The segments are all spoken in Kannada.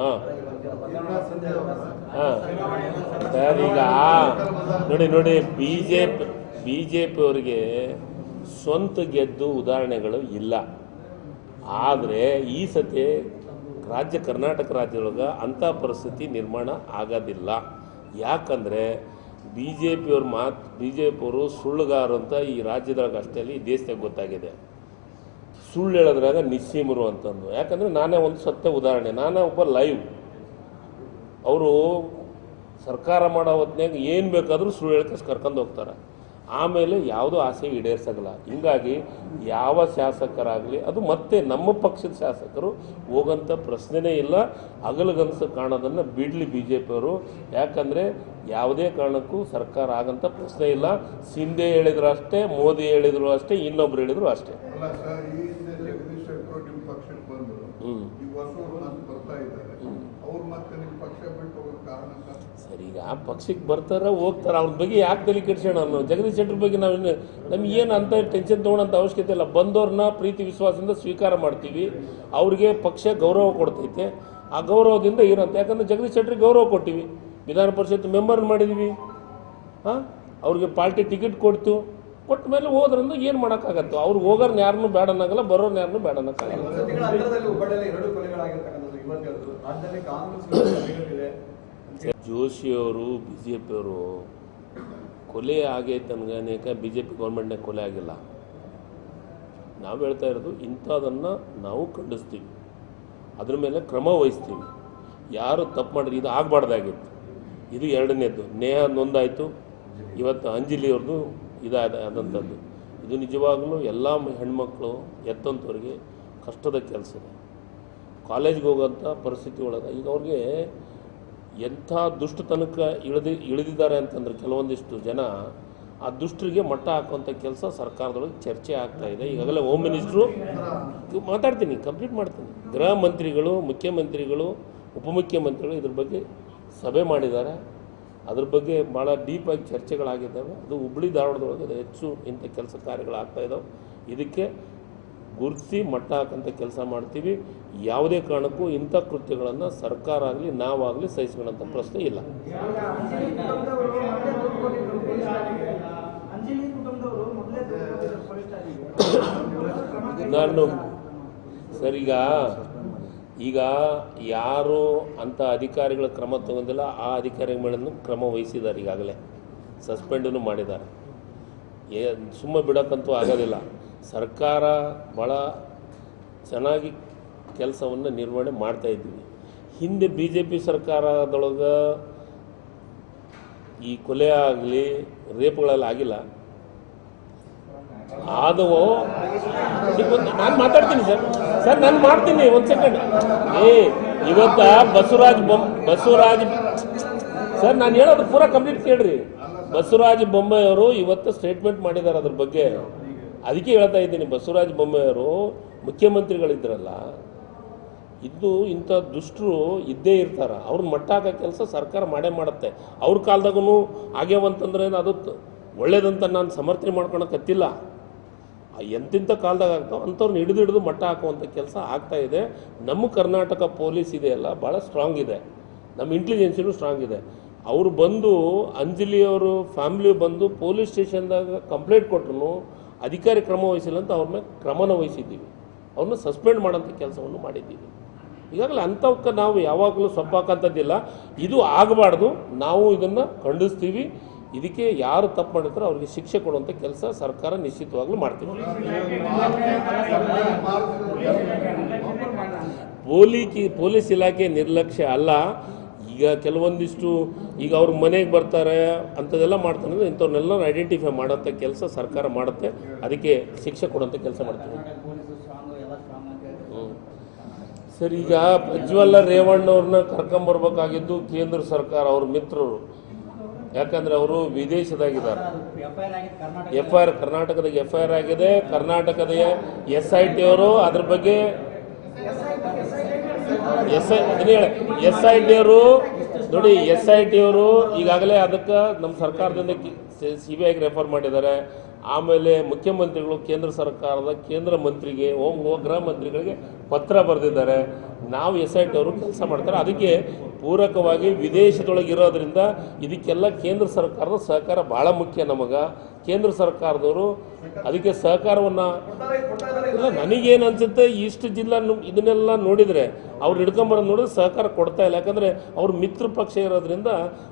ಹಾಂ ಹಾಂ ಸರ್, ಈಗ ನೋಡಿ ಬಿ ಜೆ ಪಿಯವರಿಗೆ ಸ್ವಂತ ಗೆದ್ದು ಉದಾಹರಣೆಗಳು ಇಲ್ಲ. ಆದರೆ ಈ ಸತಿ ಕರ್ನಾಟಕ ರಾಜ್ಯದೊಳಗೆ ಅಂಥ ಪರಿಸ್ಥಿತಿ ನಿರ್ಮಾಣ ಆಗೋದಿಲ್ಲ. ಯಾಕಂದರೆ ಬಿ ಜೆ ಪಿಯವರು ಸುಳ್ಳುಗಾರರು ಅಂತ ಈ ರಾಜ್ಯದೊಳಗೆ ಅಷ್ಟೇ ಅಲ್ಲ, ಈ ದೇಶದಾಗ ಗೊತ್ತಾಗಿದೆ. ಸುಳ್ಳು ಹೇಳೋದ್ರಾಗ ನಿಸ್ಸೀಮರು ಅಂತಂದು. ಯಾಕಂದರೆ ನಾನೇ ಒಂದು ಸತ್ಯ ಉದಾಹರಣೆ, ನಾನೇ ಒಬ್ಬ ಲೈವ್. ಅವರು ಸರ್ಕಾರ ಮಾಡೋ ಹೊತ್ನಾಗ ಏನು ಬೇಕಾದರೂ ಸುಳ್ಳು ಹೇಳ್ಕೊಂಡು ಕರ್ಕೊಂಡು ಹೋಗ್ತಾರೆ. ಆಮೇಲೆ ಯಾವುದೋ ಆಸೆ ಈಡೇರ್ಸೋಲ್ಲ. ಹಿಂಗಾಗಿ ಯಾವ ಶಾಸಕರಾಗಲಿ, ಅದು ಮತ್ತೆ ನಮ್ಮ ಪಕ್ಷದ ಶಾಸಕರು ಹೋಗೋಂಥ ಪ್ರಶ್ನೆನೇ ಇಲ್ಲ. ಹಗಲುಗನಸು ಕಾಣೋದನ್ನು ಬಿಡಲಿ ಬಿ ಜೆ ಪಿಯವರು. ಯಾಕಂದರೆ ಯಾವುದೇ ಕಾರಣಕ್ಕೂ ಸರ್ಕಾರ ಆಗಂಥ ಪ್ರಶ್ನೆ ಇಲ್ಲ. ಸಿಂಧೆ ಹೇಳಿದ್ರು ಅಷ್ಟೇ, ಮೋದಿ ಹೇಳಿದ್ರು ಅಷ್ಟೇ, ಇನ್ನೊಬ್ರು ಹೇಳಿದ್ರು ಅಷ್ಟೇ. ಸರಿ, ಈಗ ಆ ಪಕ್ಷಕ್ಕೆ ಬರ್ತಾರ ಹೋಗ್ತಾರೆ, ಅವ್ರ ಬಗ್ಗೆ ಯಾಕೆ ತಲೆ ಕೆಡ್ಸೋಣ? ನಾವು ಜಗದೀಶ್ ಶೆಟ್ಟರ್ ಬಗ್ಗೆ ನಮ್ಗೆ ಏನು ಅಂತ ಟೆನ್ಷನ್ ತೊಗೊಳೋಂಥ ಅವಶ್ಯಕತೆ ಇಲ್ಲ. ಬಂದವ್ರನ್ನ ಪ್ರೀತಿ ವಿಶ್ವಾಸದಿಂದ ಸ್ವೀಕಾರ ಮಾಡ್ತೀವಿ. ಅವ್ರಿಗೆ ಪಕ್ಷ ಗೌರವ ಕೊಡ್ತೈತೆ, ಆ ಗೌರವದಿಂದ ಇರೋಂಥ. ಯಾಕಂದರೆ ಜಗದೀಶ್ ಶೆಟ್ಟರಿಗೆ ಗೌರವ ಕೊಟ್ಟಿವಿ, ವಿಧಾನ ಪರಿಷತ್ ಮೆಂಬರ್ ಮಾಡಿದ್ವಿ. ಹಾಂ, ಅವ್ರಿಗೆ ಪಾರ್ಟಿ ಟಿಕೆಟ್ ಕೊಡ್ತು, ಕೊಟ್ಟ ಮೇಲೆ ಹೋದ್ರಿಂದ ಏನು ಮಾಡೋಕ್ಕಾಗತ್ತು? ಅವ್ರು ಹೋಗೋರ್ನ ಯಾರನ್ನೂ ಬೇಡ ಅನ್ನೋಂಗಲ್ಲ, ಬರೋರ್ನ ಯಾರನ್ನೂ ಬೇಡ ಅನ್ನೋಕ್ಕಾಗಲ್ಲ. ಜೋಶಿಯವರು ಬಿ ಜೆ ಪಿಯವರು ಕೊಲೆ ಆಗೈತೆ ಅನ್ಗಾನೇಕ ಬಿ ಜೆ ಪಿ ಗೌರ್ಮೆಂಟ್ನಾಗ ಕೊಲೆ ಆಗಿಲ್ಲ. ನಾವು ಹೇಳ್ತಾ ಇರೋದು ಇಂಥದನ್ನು ನಾವು ಖಂಡಿಸ್ತೀವಿ, ಅದ್ರ ಮೇಲೆ ಕ್ರಮ ವಹಿಸ್ತೀವಿ. ಯಾರು ತಪ್ಪು ಮಾಡಿದ್ರೆ ಇದು ಆಗಬಾರ್ದಾಗಿತ್ತು. ಇದು ಎರಡನೇದ್ದು. ನೇಹ ನೊಂದಾಯಿತು, ಇವತ್ತು ಅಂಜಲಿಯವ್ರದ್ದು ಆದಂಥದ್ದು. ಇದು ನಿಜವಾಗಲೂ ಎಲ್ಲ ಹೆಣ್ಮಕ್ಳು ಎತ್ತಂಥವ್ರಿಗೆ ಕಷ್ಟದ ಕೆಲಸ. ಕಾಲೇಜ್ಗೆ ಹೋಗೋಂಥ ಪರಿಸ್ಥಿತಿ ಒಳಗೆ ಈಗ ಅವ್ರಿಗೆ ಎಂಥ ದುಷ್ಟತನಕ್ಕೆ ಇಳಿದಿದ್ದಾರೆ ಅಂತಂದ್ರೆ ಕೆಲವೊಂದಿಷ್ಟು ಜನ, ಆ ದುಷ್ಟರಿಗೆ ಮಟ್ಟ ಹಾಕುವಂಥ ಕೆಲಸ ಸರ್ಕಾರದೊಳಗೆ ಚರ್ಚೆ ಆಗ್ತಾಯಿದೆ. ಈಗಾಗಲೇ ಹೋಮ್ ಮಿನಿಸ್ಟ್ರು ಮಾತಾಡ್ತೀನಿ, ಕಂಪ್ಲೀಟ್ ಮಾಡ್ತೀನಿ. ಗೃಹ ಮಂತ್ರಿಗಳು, ಮುಖ್ಯಮಂತ್ರಿಗಳು, ಉಪಮುಖ್ಯಮಂತ್ರಿಗಳು ಇದ್ರ ಬಗ್ಗೆ ಸಭೆ ಮಾಡಿದ್ದಾರೆ. ಅದ್ರ ಬಗ್ಗೆ ಭಾಳ ಡೀಪಾಗಿ ಚರ್ಚೆಗಳಾಗಿದ್ದಾವೆ. ಅದು ಹುಬ್ಬಳ್ಳಿ ಧಾರವಾಡದೊಳಗೆ ಅದು ಹೆಚ್ಚು ಇಂಥ ಕೆಲಸ ಕಾರ್ಯಗಳಾಗ್ತಾಯಿದ್ದಾವೆ. ಇದಕ್ಕೆ ಗುರುತಿಸಿ ಮಟ್ಟ ಹಾಕಂಥ ಕೆಲಸ ಮಾಡ್ತೀವಿ. ಯಾವುದೇ ಕಾರಣಕ್ಕೂ ಇಂಥ ಕೃತ್ಯಗಳನ್ನು ಸರ್ಕಾರ ಆಗಲಿ ನಾವಾಗಲಿ ಸಹಿಸ್ಕೊಳ್ಳೋಂಥ ಪ್ರಶ್ನೆ ಇಲ್ಲ. ನಾನು ಸರ್, ಈಗ ಯಾರು ಅಂಥ ಅಧಿಕಾರಿಗಳ ಕ್ರಮ ತಗೊಂಡಿಲ್ಲ, ಆ ಅಧಿಕಾರಿಗಳನ್ನು ಕ್ರಮ ವಹಿಸಿದ್ದಾರೆ. ಈಗಾಗಲೇ ಸಸ್ಪೆಂಡನ್ನು ಮಾಡಿದ್ದಾರೆ. ಸುಮ್ಮನೆ ಬಿಡೋಕ್ಕಂತೂ ಆಗೋದಿಲ್ಲ. ಸರ್ಕಾರ ಭಾಳ ಚೆನ್ನಾಗಿ ಕೆಲಸವನ್ನು ನಿರ್ವಹಣೆ ಮಾಡ್ತಾಯಿದ್ದೀವಿ. ಹಿಂದೆ ಬಿ ಜೆ ಪಿ ಸರ್ಕಾರದೊಳಗೆ ಈ ಕೊಲೆ ಆಗಲಿ ರೇಪ್ಗಳಲ್ಲಿ ಆಗಿಲ್ಲ. ಆದವು ನಾನು ಮಾತಾಡ್ತೀನಿ ಸರ್ ನಾನು ಮಾಡ್ತೀನಿ. ಒಂದು ಸೆಕೆಂಡ್. ಇವತ್ತ ಬಸವರಾಜ್ ಸರ್, ನಾನು ಹೇಳೋದು ಪೂರಾ ಕಂಪ್ಲೀಟ್ ಕೇಳ್ರಿ. ಬಸವರಾಜ ಬೊಮ್ಮಾಯಿಯವರು ಇವತ್ತು ಸ್ಟೇಟ್ಮೆಂಟ್ ಮಾಡಿದ್ದಾರೆ ಅದ್ರ ಬಗ್ಗೆ. ಅದಕ್ಕೆ ಹೇಳ್ತಾ ಇದ್ದೀನಿ, ಬಸವರಾಜ ಬೊಮ್ಮಾಯಿಯವರು ಮುಖ್ಯಮಂತ್ರಿಗಳಿದ್ರಲ್ಲ, ಇದು ಇಂಥ ದುಷ್ಟರು ಇದ್ದೇ ಇರ್ತಾರೆ. ಅವ್ರನ್ನ ಮಟ್ಟ ಹಾಕೋ ಕೆಲಸ ಸರ್ಕಾರ ಮಾಡೇ ಮಾಡುತ್ತೆ. ಅವ್ರ ಕಾಲದಾಗೂ ಆಗ್ಯಾವಂತಂದ್ರೆ ಅದು ಒಳ್ಳೇದಂತ ನಾನು ಸಮರ್ಥನೆ ಮಾಡ್ಕೊಳಕತ್ತಿಲ್ಲ. ಎಂತಿಂಥ ಕಾಲದಾಗ ಆಗ್ತಾವೆ ಅಂಥವ್ರನ್ನ ಹಿಡಿದು ಮಟ್ಟ ಹಾಕುವಂಥ ಕೆಲಸ ಆಗ್ತಾಯಿದೆ. ನಮ್ಮ ಕರ್ನಾಟಕ ಪೊಲೀಸ್ ಇದೆಯಲ್ಲ ಭಾಳ ಸ್ಟ್ರಾಂಗ್ ಇದೆ, ನಮ್ಮ ಇಂಟೆಲಿಜೆನ್ಸಿನೂ ಸ್ಟ್ರಾಂಗ್ ಇದೆ. ಅವರು ಬಂದು ಅಂಜಲಿಯವರು ಫ್ಯಾಮ್ಲಿ ಬಂದು ಪೊಲೀಸ್ ಸ್ಟೇಷನ್ದಾಗ ಕಂಪ್ಲೇಂಟ್ ಕೊಟ್ಟರು, ಅಧಿಕಾರಿ ಕ್ರಮ ವಹಿಸಿಲ್ಲ ಅಂತ ಅವ್ರ ಮೇಲೆ ಕ್ರಮನ ವಹಿಸಿದ್ದೀವಿ. ಅವ್ರನ್ನ ಸಸ್ಪೆಂಡ್ ಮಾಡೋಂಥ ಕೆಲಸವನ್ನು ಮಾಡಿದ್ದೀವಿ. ಈಗಾಗಲೇ ಅಂಥವಕ್ಕೆ ನಾವು ಯಾವಾಗಲೂ ಸೊಪ್ಪಾಕಂಥದ್ದಿಲ್ಲ. ಇದು ಆಗಬಾರ್ದು. ನಾವು ಇದನ್ನು ಖಂಡಿಸ್ತೀವಿ. ಇದಕ್ಕೆ ಯಾರು ತಪ್ಪು ಮಾಡಿರ್ತಾರೋ ಅವ್ರಿಗೆ ಶಿಕ್ಷೆ ಕೊಡುವಂಥ ಕೆಲಸ ಸರ್ಕಾರ ನಿಶ್ಚಿತವಾಗ್ಲೂ ಮಾಡ್ತೀವಿ. ಪೊಲೀಸ್ ಇಲಾಖೆ ನಿರ್ಲಕ್ಷ್ಯ ಅಲ್ಲ. ಈಗ ಕೆಲವೊಂದಿಷ್ಟು ಈಗ ಅವ್ರ ಮನೆಗೆ ಬರ್ತಾರೆ ಅಂಥದ್ದೆಲ್ಲ ಮಾಡ್ತಾರೆ ಅಂದರೆ ಇಂಥವ್ರನ್ನೆಲ್ಲ ಐಡೆಂಟಿಫೈ ಮಾಡೋಂಥ ಕೆಲಸ ಸರ್ಕಾರ ಮಾಡುತ್ತೆ. ಅದಕ್ಕೆ ಶಿಕ್ಷೆ ಕೊಡುವಂಥ ಕೆಲಸ ಮಾಡ್ತೀವಿ. ಸರ್, ಈಗ ಪ್ರಜ್ವಲ್ಲ ರೇವಣ್ಣವ್ರನ್ನ ಕರ್ಕೊಂಬರ್ಬೇಕಾಗಿದ್ದು ಕೇಂದ್ರ ಸರ್ಕಾರ, ಅವ್ರ ಮಿತ್ರರು. ಯಾಕಂದರೆ ಅವರು ವಿದೇಶದಾಗಿದ್ದಾರೆ. ಕರ್ನಾಟಕದಾಗ FIR ಆಗಿದೆ. ಕರ್ನಾಟಕದ SIT ಅವರು ಅದ್ರ ಬಗ್ಗೆ SIT ಅವರು ನೋಡಿ, SIT ಅವರು ಈಗಾಗಲೇ ಅದಕ್ಕೆ ನಮ್ಮ ಸರ್ಕಾರದಿಂದ CBIಗೆ ರೆಫರ್ ಮಾಡಿದ್ದಾರೆ. ಆಮೇಲೆ ಮುಖ್ಯಮಂತ್ರಿಗಳು ಕೇಂದ್ರ ಸರ್ಕಾರದ ಕೇಂದ್ರ ಮಂತ್ರಿಗೆ, ಗೃಹ ಮಂತ್ರಿಗಳಿಗೆ ಪತ್ರ ಬರೆದಿದ್ದಾರೆ. ನಾವು SIT ಅವರು ಕೆಲಸ ಮಾಡ್ತಾರೆ. ಅದಕ್ಕೆ ಪೂರಕವಾಗಿ ವಿದೇಶದೊಳಗಿರೋದ್ರಿಂದ ಇದಕ್ಕೆಲ್ಲ ಕೇಂದ್ರ ಸರ್ಕಾರದ ಸಹಕಾರ ಭಾಳ ಮುಖ್ಯ ನಮಗೆ. ಕೇಂದ್ರ ಸರ್ಕಾರದವರು ಅದಕ್ಕೆ ಸಹಕಾರವನ್ನು ಇಲ್ಲ, ನನಗೇನು ಅನಿಸುತ್ತೆ, ಇಷ್ಟು ಜಿಲ್ಲಾ ಇದನ್ನೆಲ್ಲ ನೋಡಿದರೆ ಅವ್ರು ಹಿಡ್ಕೊಂಬರೋದು ನೋಡಿದ್ರೆ ಸಹಕಾರ ಕೊಡ್ತಾ ಇಲ್ಲ. ಯಾಕಂದರೆ ಅವ್ರು ಮಿತ್ರ ಪಕ್ಷ ಇರೋದ್ರಿಂದ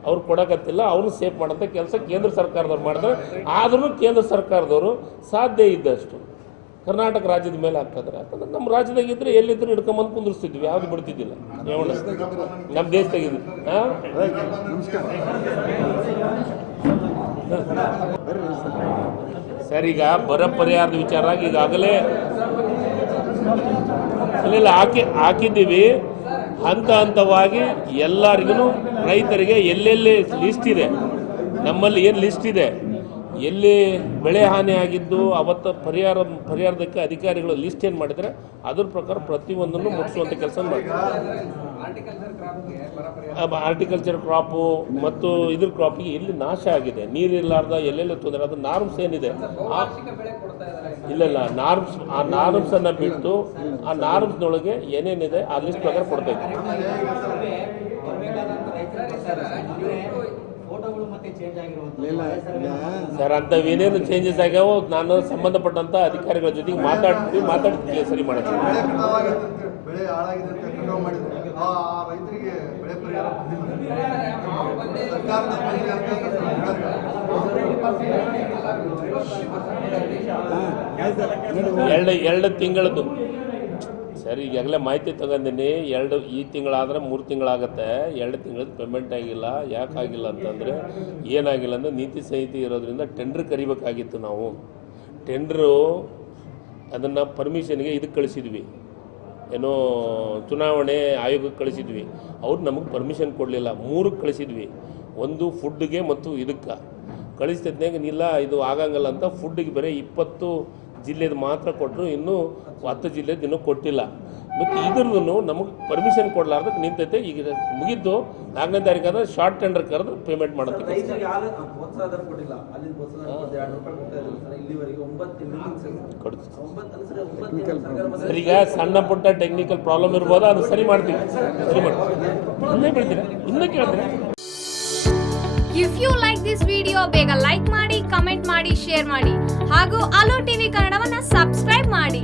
ಅವ್ರು ಕೊಡೋಕತ್ತಿಲ್ಲ. ಅವ್ರನ್ನ ಸೇಫ್ ಮಾಡೋಂಥ ಕೆಲಸ ಕೇಂದ್ರ ಸರ್ಕಾರದವ್ರು ಮಾಡಿದ್ರೆ, ಆದ್ರೂ ಕೇಂದ್ರ ಸರ್ಕಾರದವರು ಸಾಧ್ಯ ಇದ್ದಷ್ಟು ಕರ್ನಾಟಕ ರಾಜ್ಯದ ಮೇಲೆ ಹಾಕಿದ್ರೆ, ಯಾಕಂದ್ರೆ ನಮ್ಮ ರಾಜ್ಯದಾಗಿದ್ದರೆ ಎಲ್ಲಿದ್ದರೂ ಹಿಡ್ಕೊಂಬಂದು ಕುಂದಿರ್ಸ್ತಿದ್ವಿ, ಯಾವುದು ಬಿಡ್ತಿದ್ದಿಲ್ಲ. ನಮ್ಮ ದೇಶದಾಗಿದ್ದು ಸರ್, ಈಗ ಬರ ಪರಿಹಾರದ ವಿಚಾರವಾಗಿ ಈಗಾಗಲೇ ಅಲ್ಲೆಲ್ಲ ಹಾಕಿದ್ದೀವಿ. ಹಂತ ಹಂತವಾಗಿ ಎಲ್ಲರಿಗೂ ರೈತರಿಗೆ ಎಲ್ಲೆಲ್ಲಿ ಲಿಸ್ಟ್ ಇದೆ, ನಮ್ಮಲ್ಲಿ ಏನು ಲಿಸ್ಟ್ ಇದೆ, ಎಲ್ಲಿ ಬೆಳೆ ಹಾನಿ ಆಗಿದ್ದು ಅವತ್ತು ಪರಿಹಾರದಕ್ಕೆ ಅಧಿಕಾರಿಗಳು ಲಿಸ್ಟ್ ಏನು ಮಾಡಿದರೆ ಅದ್ರ ಪ್ರಕಾರ ಪ್ರತಿಯೊಂದನ್ನು ಮುಗಿಸುವಂಥ ಕೆಲಸ ಮಾಡ್ತಾರೆ. ಆರ್ಟಿಕಲ್ಚರ್ ಕ್ರಾಪು ಮತ್ತು ಇದ್ರ ಕ್ರಾಪಿಗೆ ಎಲ್ಲಿ ನಾಶ ಆಗಿದೆ, ನೀರಿಲ್ಲಾರ್ದ ಎಲ್ಲೆಲ್ಲಿ ತೊಂದರೆ, ಅದು ನಾರ್ಮ್ಸ್ ಏನಿದೆ ಇಲ್ಲ ನಾರ್ಮ್ಸ್, ಆ ನಾರ್ಮ್ಸನ್ನು ಬಿಟ್ಟು ಆ ನಾರ್ಮ್ಸ್ನೊಳಗೆ ಏನೇನಿದೆ ಆ ಲಿಸ್ಟ್ ಪ್ರಕಾರ ಕೊಡ್ತಾ ಇದ್ದೀವಿ. ಸರ್, ಅಂಥವೇನೇನು ಚೇಂಜಸ್ ಆಗ್ಯಾವೋ ನಾನು ಸಂಬಂಧಪಟ್ಟಂಥ ಅಧಿಕಾರಿಗಳ ಜೊತೆಗೆ ಮಾತಾಡ್ತೀವಿ ಸರಿ ಮಾಡೋದು. ಎರಡು ತಿಂಗಳದ್ದು ಸರ್, ಈಗಾಗಲೇ ಮಾಹಿತಿ ತಗೊಂಡಿನಿ. ಈ ತಿಂಗಳಾದರೆ 3 ತಿಂಗಳಾಗುತ್ತೆ. 2 ತಿಂಗಳದ್ದು ಪೇಮೆಂಟ್ ಆಗಿಲ್ಲ. ಯಾಕೆ ಆಗಿಲ್ಲ ಅಂತಂದರೆ ಏನಾಗಿಲ್ಲ ಅಂದರೆ ನೀತಿ ಸಂಹಿತೆ ಇರೋದ್ರಿಂದ ಟೆಂಡ್ರ್ ಕರಿಬೇಕಾಗಿತ್ತು. ನಾವು ಟೆಂಡ್ರು ಅದನ್ನು ಪರ್ಮಿಷನ್ಗೆ ಇದಕ್ಕೆ ಕಳಿಸಿದ್ವಿ, ಏನೋ ಚುನಾವಣೆ ಆಯೋಗಕ್ಕೆ ಕಳಿಸಿದ್ವಿ. ಅವ್ರು ನಮಗೆ ಪರ್ಮಿಷನ್ ಕೊಡಲಿಲ್ಲ. 3ಕ್ಕೆ ಕಳಿಸಿದ್ವಿ. ಒಂದು ಫುಡ್ಗೆ ಮತ್ತು ಇದಕ್ಕೆ ಕಳಿಸ್ತಿದ್ನಾಗ ಇಲ್ಲ ಇದು ಆಗಂಗಲ್ಲ ಅಂತ ಫುಡ್ಡಿಗೆ ಬರೀ 20 ಜಿಲ್ಲೆದು ಮಾತ್ರ ಕೊಟ್ಟರು, ಇನ್ನೂ 10 ಜಿಲ್ಲೆದು ಇನ್ನೂ ಕೊಟ್ಟಿಲ್ಲ. ಮತ್ತು ಇದ್ರದ್ದು ನಮಗೆ ಪರ್ಮಿಷನ್ ಕೊಡಲಾರ್ದಕ್ಕೆ ನಿಂತೈತೆ. ಈಗ ಮುಗಿದ್ದು 4ನೇ ತಾರೀಕಾದ್ರೆ ಶಾರ್ಟ್ ಟೆಂಡರ್ ಕರೆದು ಪೇಮೆಂಟ್ ಮಾಡೋದಕ್ಕೆ ಸರ್, ಈಗ ಸಣ್ಣ ಪುಟ್ಟ ಟೆಕ್ನಿಕಲ್ ಪ್ರಾಬ್ಲಮ್ ಇರ್ಬೋದು, ಅದು ಸರಿ ಮಾಡ್ತೀವಿ. ಇನ್ನೇ ಕೇಳ್ತೀರಾ, ಇನ್ನೂ ಕೇಳ್ತೀರಾ? If you like this video ಬೇಗ ಲೈಕ್ ಮಾಡಿ, ಕಮೆಂಟ್ ಮಾಡಿ, ಶೇರ್ ಮಾಡಿ ಹಾಗೂ ಅಲೋ ಟಿವಿ ಕನ್ನಡವನ್ನ ಸಬ್ಸ್ಕ್ರೈಬ್ ಮಾಡಿ.